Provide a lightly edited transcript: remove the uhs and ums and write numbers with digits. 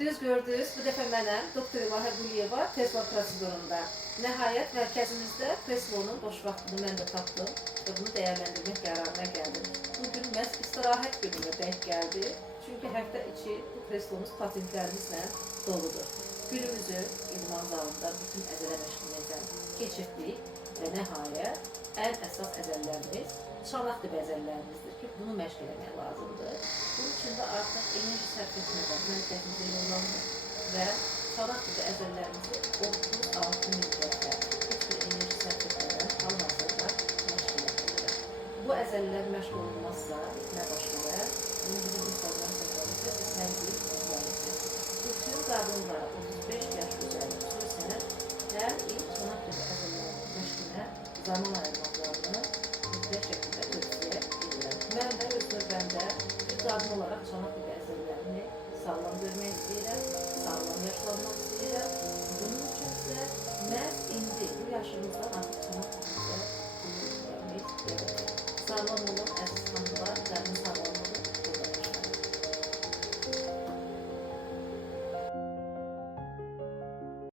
Düz gördünüz, bu dəfə mənəm, Doktor İlahə Quliyeva Tesla prosedurunda. Nəhayət mərkəzimizdə Tesla'nın boş vaxtını mən də tapdım və bunu dəyərləndirmək qərarına gəldim. Bugün məhz istirahət günümə denk gəldi. Çünki həftə içi bu Tesla'mız patentlərimizlə doludur. Günümüzü idman zalında bütün əzələ məşğuliyyətdən keçirdik və nəhayət ən əsas əzəllərimiz çanaq dib əzəllərimizdir ki, bunu məşq eləmək lazımdır. Bunun üçün də artıq enerji sərf etmədən mərkəzimizə yollanır və çanaq dib əzəllərimizi 36 müddətdə heç bir enerji sərf etmədən hal-hazırda məşq eləməkdir. Bu əzəllər məşq olunmazsa nə baş verər? Bunu bizim Instagram səhifəmizdə siz hər gün izləyirsiniz. Bütün qadınlara 35 yaş üzəri xüsusən hər il çanaq dib əzəllərinin məşqinə zaman ayırmaqlarını mütləq şəkildə tövsiyə edirəm. Mən də öz növbəmdə bir qadın olaraq çanaq dib əzəllərini sağlam görmək istəyirəm, sağlam yaşlanmaq istəyirəm. Bunun üçün isə məhz indi bu yaşımızdan artıq çanaq dibimizə bunu vermək istəyirəm. Sağlam olun, əziz xanımlar, qadın sağlam